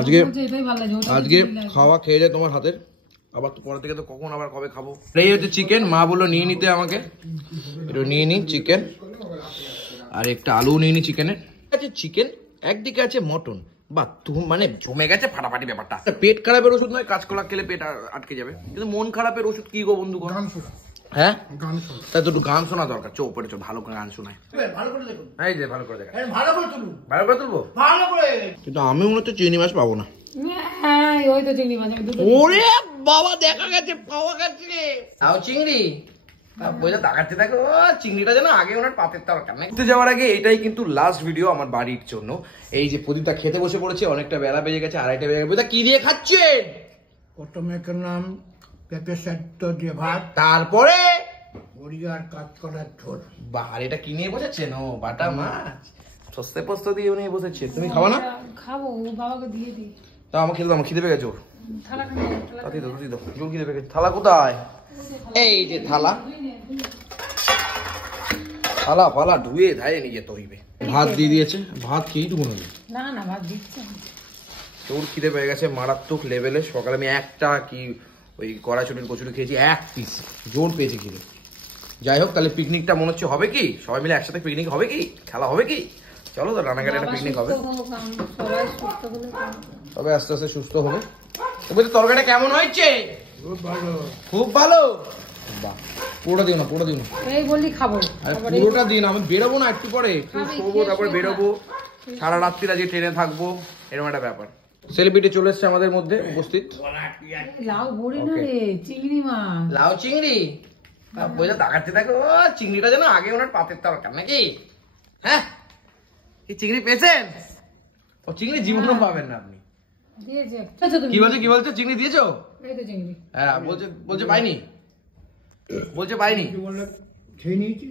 আজকে আজকে খাওয়া খেয়ে যায় তোমার হাতের, আবার তো পরে থেকে তো কখন আবার কবে খাবো। এই হচ্ছে চিকেন, মা বললো নিয়ে নিতে আমাকে, একটু নিয়ে নি চিকেন, আর একটা আলু নিয়ে নি চিকেনের। আছে চিকেন, একদিকে আছে মটন, বা তুমি মানে জমে গেছে ফাটাফাটি ব্যাপারটা। পেট খারাপের ওষুধ নয়, কাঁচকলা খেলে পেট আটকে যাবে, কিন্তু মন খারাপের ওষুধ কি গো বন্ধু? হ্যাঁ তাই তো একটু গান শোনা দরকার, চো উপরে চো, ভালো করে গান শোনায়। এই যে ভালো করে দেখা, ভালো করে তুলবো ভালো করে। কিন্তু আমি মনে হচ্ছে চিংড়ি মাছ পাবো না। ওরে বাবা, দেখা গেছে পাওয়া গেছে। তাও চিংড়ি দেখাচ্ছে, দেখো চিংড়িটা যেন আগে ওনার পাতের তরকার নাই। যাওয়ার আগে এটাই কিন্তু লাস্ট ভিডিও আমার বাড়ির জন্য। এই যে প্রদীপটা খেতে বসে পড়েছে, অনেকটা বেলা বেজে গেছে, 2:30 বেজে গেছে। কি দিয়ে খাচ্ছেন? প্রথমে খেলাম পেঁপে সেদ্ধ দিয়ে ভাত, তারপরে বড়ি আর কাঁচকলার ঝোল। বাহার এটা কি নিয়ে বসেছেন? ও বাটা মাছ সস্তে পোস্ত দিয়ে নিয়ে বসেছে। তুমি খাবো না? খাবো, বাবাকে দিয়ে দিই। তা আমাকে খেতে দাও, আমার খিদে পেয়ে গেছে। ওর জল খিদে পেয়ে গেছে। থালা কোথায়? এই যে থালা, থালা ফালা ধুয়ে ধায়ে নিয়ে যেতে হইবে। ভাত দিয়ে দিয়েছে, ভাত খেয়েই টুকু নেবে না না, ভাত দিচ্ছে। তোর খিদে পেয়ে গেছে মারাত্মক লেভেলে। সকালে আমি একটা কি ওই কড়াইশুটির কচুরি খেয়েছি, 1 পিস, জোর পেয়েছি খিদে। যাই হোক, তাহলে পিকনিকটা মনে হচ্ছে হবে কি? সবাই মিলে একসাথে পিকনিক হবে কি? খেলা হবে কি? চলো তো রানাঘাটে একটা পিকনিক হবে। তবে আস্তে আস্তে সুস্থ হবে। তবে তরকারিটা কেমন হয়েছে? খুব ভালো, খুব ভালো। বাহ, পুরোটা দিও না, পুরোটা দিও না। এই বললি খাবো, পুরোটা দিন, আমি বেরোবো না একটু পরে, একটু শোবো, তারপরে বেরোবো, সারা রাত্রি আজকে ট্রেনে থাকবো, এরকম একটা ব্যাপার। সেলিব্রিটি চলে এসছে আমাদের মধ্যে উপস্থিত। লাউ বড়ি না রে, চিংড়ি মাছ। লাউ চিংড়ি বোঝা দেখাচ্ছে, দেখো চিংড়িটা যেন আগে ওনার পাতের তরকার নাকি। হ্যাঁ, কি চিংড়ি পেয়েছেন? ও চিংড়ি জীবনও পাবেন না আপনি। কি বলছে, কি বলছে? চিংড়ি দিয়েছো? হ্যাঁ, বলছে পাইনি, বলছে পাইনি। খেয়ে নিয়েছি।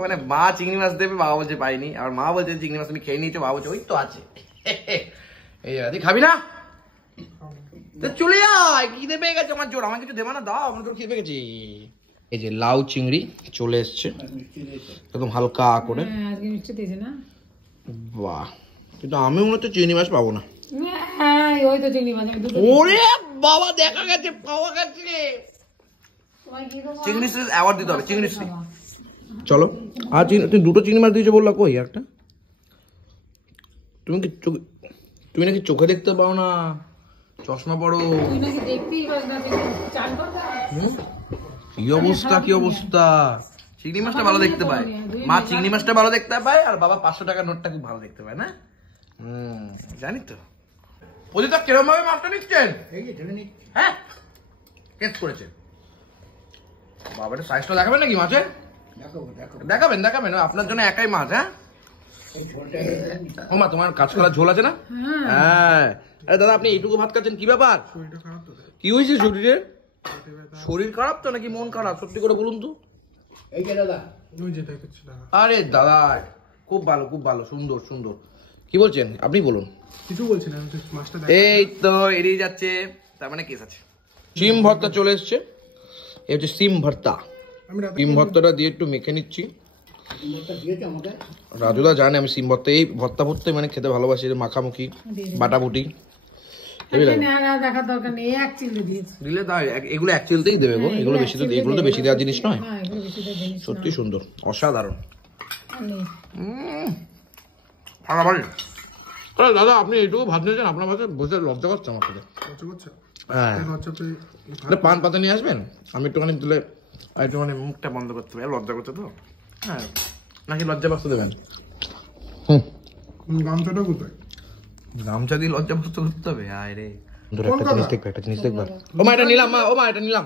মানে মা চিংড়ি মাছ দেবে, বাবা বলছে পাইনি, আর মা বলছে চিংড়ি মাছ তুমি খেয়ে নিয়েছো, বাবা বলছে ওই তো আছে। এই খাবি না? চলে আয়, খিদে পেয়ে গেছে আমার জোর, আমার কিছু দেবা না, দাও, আমার তোর খিদে পেয়ে গেছে। এই যে লাউ চিংড়ি চলে এসছে একদম হালকা করে। বাহ, কিন্তু আমি মনে হচ্ছে চিংড়ি মাছ পাবো না। ওরে বাবা, দেখা গেছে পাওয়া গেছে। চিংড়ি অ্যাওয়ার্ড দিতে হবে, চিংড়ি। চলো, আর তুমি 2টো চিংড়ি মাছ দিয়েছো বললা, কই একটা? তুমি নাকি চোখে দেখতে পাও না, চশমা পড়ো। কি অবস্থা, কি অবস্থা? চিংড়ি মাছটা ভালো দেখতে পায়, মা চিংড়ি মাছটা ভালো দেখতে পায়, আর বাবা 500 টাকার নোটটা খুব ভালো দেখতে পায় না। জানি তো। প্রদীপ কিরকম ভাবে মাছটা নিচ্ছেন? হ্যাঁ, টেস্ট করেছেন বাবা, এটা সাইজটা দেখাবেন নাকি মাছের? দেখাবেন, দেখাবেন, আপনার জন্য একাই মাছ। হ্যাঁ, ও মা, তোমার কাঁচকলার ঝোল আছে না? হ্যাঁ। আরে দাদা, আপনি এইটুকু ভাত খাচ্ছেন, কি ব্যাপার? কি হয়েছে শরীরে? শরীর খারাপ তো নাকি মন খারাপ? সত্যি করে বলুন তো। আরে দাদা, খুব ভালো, খুব ভালো, সুন্দর সুন্দর। কি বলছেন আপনি? বলুন। কিছু বলছেন? এই তো এড়িয়ে যাচ্ছে, তার মানে কেস আছে। সিম ভর্তা চলে এসছে, এই হচ্ছে সিম ভর্তা। সিম ভর্তাটা দিয়ে একটু মেখে নিচ্ছি। রাজুদা জানে আমি সিম ভর্তা, এই ভর্তা ভর্তা মানে খেতে ভালোবাসি, মাখামুখি বাটাবুটি। দিলে তাই, এগুলো এক চিলতেই দেবে গো, এগুলো বেশি, এগুলো তো বেশি দেওয়ার জিনিস নয়। সত্যি সুন্দর, অসাধারণ। দাদা, আপনি এইটুকু ভাত নিয়েছেন, আপনার ভাতে বসে লজ্জা করছে আমার সাথে। হ্যাঁ, পান পাতা নিয়ে আসবেন, আমি একটুখানি দিলে একটুখানি মুখটা বন্ধ করতে হবে, লজ্জা করছে তো। হ্যাঁ, নাকি লজ্জা বাস্ত দেবেন? গামছাটা কোথায়? গামছা দিয়ে লজ্জা বাস্ত করতে হবে? আয় রে, একটা জিনিস দেখবে, একটা জিনিস দেখবে। ও মা, এটা নিলাম মা, ও মা, এটা নিলাম।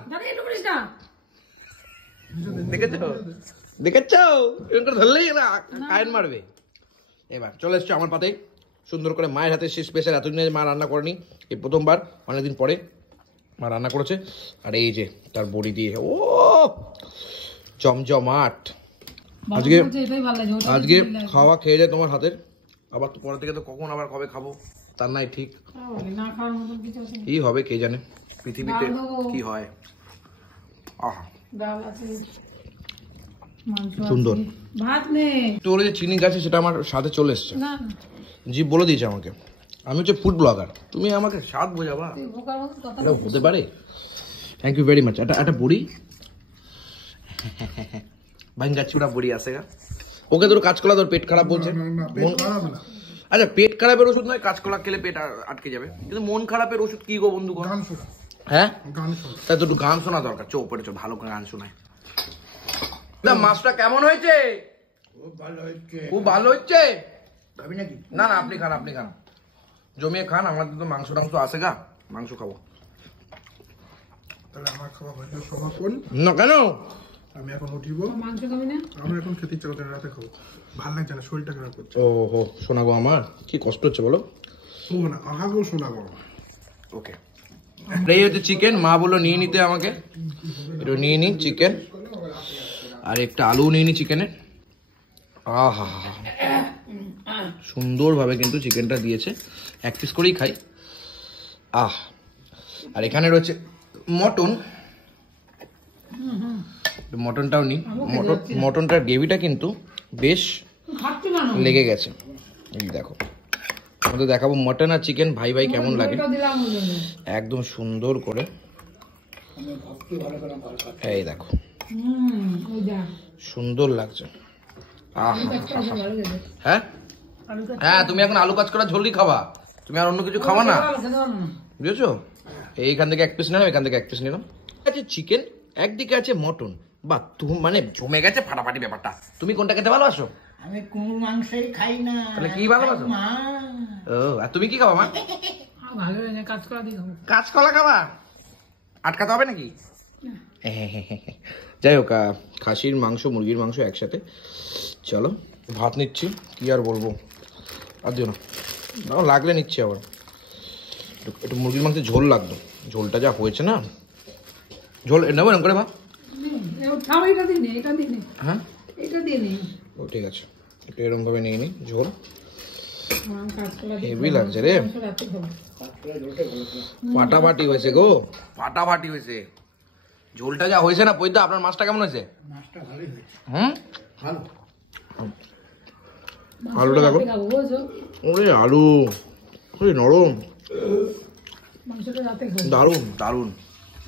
দেখেছো, দেখেছো, এরকম ধরলেই না কারেন্ট মারবে। এবার চলে এসছো আমার পাতে, সুন্দর করে মায়ের হাতে স্পেশাল, এতদিন মা রান্না করেনি, এই প্রথমবার অনেকদিন পরে মা রান্না করেছে। আর এই যে তার বড়ি দিয়ে, ও জমজমাট। আজকে আজকে খাওয়া খেয়ে যায় তোমার হাতের, আবার তো পরে থেকে তো কখন আবার কবে খাবো তার নাই ঠিক। কি হবে কে জানে, পৃথিবীতে কি হয়। আহা, মাংস সুন্দর। আছে, ভাত নেই। তোর যে চিনি গাছে সেটা আমার সাথে চলে এসছে, না না, জি বলে দিয়েছে আমাকে। আমি হচ্ছে ফুড ব্লগার, তুমি আমাকে স্বাদ বোঝাবা, তুই বোকার মতো কথা এটা হতে পারে? Thank you very much. একটা বুড়ি ভাঙ্গা চূড়া বুড়ি আছে গা, ওকে তোর কাঁচকলা তোর পেট খারাপ বলছে। আচ্ছা পেট খারাপের ওষুধ নয়, কাঁচকলা খেলে পেট আটকে যাবে, কিন্তু মন খারাপের ওষুধ কি গো বন্ধু? হ্যাঁ তাই তো একটু গান শোনা দরকার, চো উপরে চো, ভালো করে গান শোনায়। মাছটা কেমন হয়েছে? খুব ভালো হচ্ছে। না না আপনি খান, আপনি খান, জমিয়ে খান, আমাদের তো মাংস টাংস আছে গা, মাংস খাবো। তাহলে আমার খাওয়া হয়ে যাবে সমাপন। না কেন? আমি এখন উঠিব। মাংস খাবি না? আমরা এখন খেতে ইচ্ছা করতে রাতে খাবো, ভালো লাগছে না, শরীরটা খারাপ করছে। ও হো শোনা গো, আমার কি কষ্ট হচ্ছে বলো। শোনা আহাগো শোনা গো। ওকে এই হচ্ছে চিকেন, মা বললো নিয়ে নিতে আমাকে, একটু নিয়ে নি চিকেন, আর একটা আলু নিয়ে নি চিকেনের। আহা সুন্দরভাবে কিন্তু চিকেনটা দিয়েছে, এক পিস করেই খাই। আহ আর এখানে রয়েছে মটন, মটনটাও নিই। মটনটার গ্রেভিটা কিন্তু বেশ খাচ্ছি না না, লেগে গেছে, এই দেখো। আমাদের দেখাবো মটন আর চিকেন ভাই ভাই কেমন লাগে, এটা দিলাম ওই জন্য। একদম সুন্দর করে। এই দেখো ওই যা সুন্দর লাগছে। আহা ভালো গেছে। হ্যাঁ আলু কাচ্চি হ্যাঁ, তুমি এখন আলু কাজ করা ঝোলই খাবা, তুমি আর অন্য কিছু খাবা না, খেতে পারবো না। বুঝেছো? এইখান থেকে এক পিস নিলাম, এখান থেকে এক পিস নিলাম। আছে চিকেন, একদিকে আছে মটন, বা তুমি মানে জমে গেছে ফাটাফাটি ব্যাপারটা। তুমি কোনটা খেতে ভালোবাসো? আমি কুমড়ো মাংসই খাই না। তাহলে কি ভালোবাসো? মা ও আর তুমি কি খাবা মা? ভালো হয়েছে, কাজ করা দিয়ে খাবো। কাঁচকলা খাবা? আটকাতে হবে নাকি? যাই হোক, খাসির মাংস মুরগির মাংস একসাথে। চলো ভাত নিচ্ছি, কি আর বলবো, আর দিও না, লাগলে নিচ্ছি আবার। একটু মুরগির মাংসের ঝোল লাগতো, ঝোলটা যা হয়েছে না, ঝোল নেবো এরকম করে ভাত। খাও, এটা দিয়ে নে, এটা দিয়ে নে, হ্যাঁ এটা দিয়ে নে। ও ঠিক আছে, একটু এরকম ভাবে নিয়ে নিই ঝোল। কাজ করা দিয়ে হেভি লাগছে রে, মাংস রাতে খাবো। ফাটাফাটি হয়েছে গো, ফাটাফাটি হয়েছে। ঝোলটা যা হয়েছে না পৈদা, আপনার মাছটা কেমন হয়েছে? মাছটা ভালোই হয়েছে, হুম ভালো। আলুটা দেখো, রাতে খাবো, বুঝছো? ওরে আলু, ওরে নরম, মাংসটা রাতে খাবো। দারুন দারুন।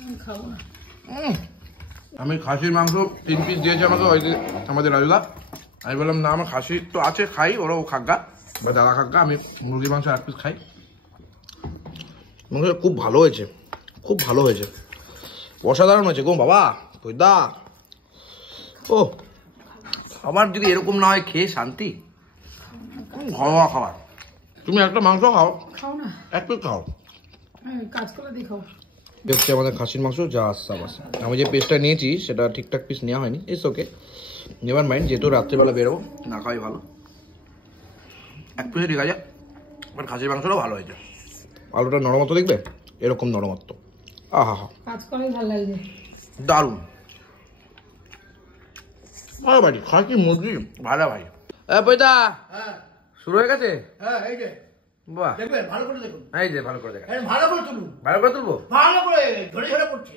আমি খাবো না। আমি খাসির মাংস 3 পিস দিয়েছে আমাকে আমাদের রাজুদা। আমি বললাম না আমার খাসি তো আছে, খাই, ওরা ও খাগা বা দাদা খাগা, আমি মুরগির মাংস 1 পিস খাই। মাংসটা খুব ভালো হয়েছে, খুব ভালো হয়েছে, অসাধারণ হয়েছে গো বাবা পৈদা। ও খাবার যদি এরকম না হয়, খেয়ে শান্তি, ঘরোয়া খাবার। তুমি একটা মাংস খাও, খাও না, 1 পিস খাও। কাজ করা দিয়ে খাও। হচ্ছে আমাদের খাসির মাংস যা আসছে। আমি যে পিসটা নিয়েছি সেটা ঠিকঠাক পিস নেওয়া হয়নি, ইটস ওকে, নেভার মাইন্ড, যেহেতু রাত্রেবেলা বেরোবো, না খাওয়াই ভালো। 1 পিসে ঠিক আছে, বাট খাসির মাংসটাও ভালো হয়েছে। আলুটা নরমত্ব দেখবে, এরকম নরমত্ব, আহা হা কাজ করাই ভালো লাগছে। দারুণ। ভালো ভাই, খাসি মুরগি ভালো ভাই। পয়দা হ্যাঁ শুরু হয়ে গেছে? হ্যাঁ, এই যে বাহ, দেখবেন, ভালো করে দেখুন, এই যে ভালো করে দেখা, এই ভালো করে তুলুন, ভালো করে তুলবো। ভালো করে ঝরে ঝরে পড়ছে।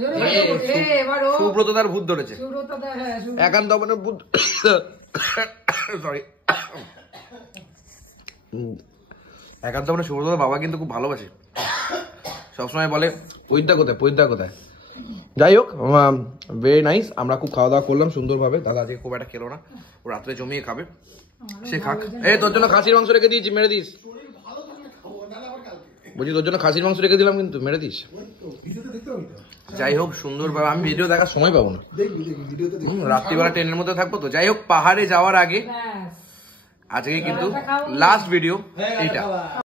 জোরে জোরে এবার ও সুব্রতদার ভূত ধরেছে, সুব্রত দা, হ্যাঁ, একান্ত মানে ভূত, সরি, একান্ত মানে সুব্রতদার বাবা কিন্তু খুব ভালোবাসে, সবসময় বলে পৈদা কোথায়, পৈদা কোথায়। যাই হোক, ভেরি নাইস। আমরা খুব খাওয়া দাওয়া করলাম সুন্দরভাবে। দাদা আজকে খুব একটা খেলো না, ও রাত্রে জমিয়ে খাবে, সে খাক। এই তোর জন্য খাসির মাংস রেখে দিয়েছি, মেরে দিস। বলছি তোর জন্য খাসির মাংস রেখে দিলাম, কিন্তু মেরে দিস। যাই হোক সুন্দরভাবে, আমি ভিডিও দেখার সময় পাবো না, রাত্রিবেলা ট্রেনের মধ্যে থাকবো তো। যাই হোক, পাহাড়ে যাওয়ার আগে ব্যাস। আজকে কিন্তু লাস্ট ভিডিও এইটা।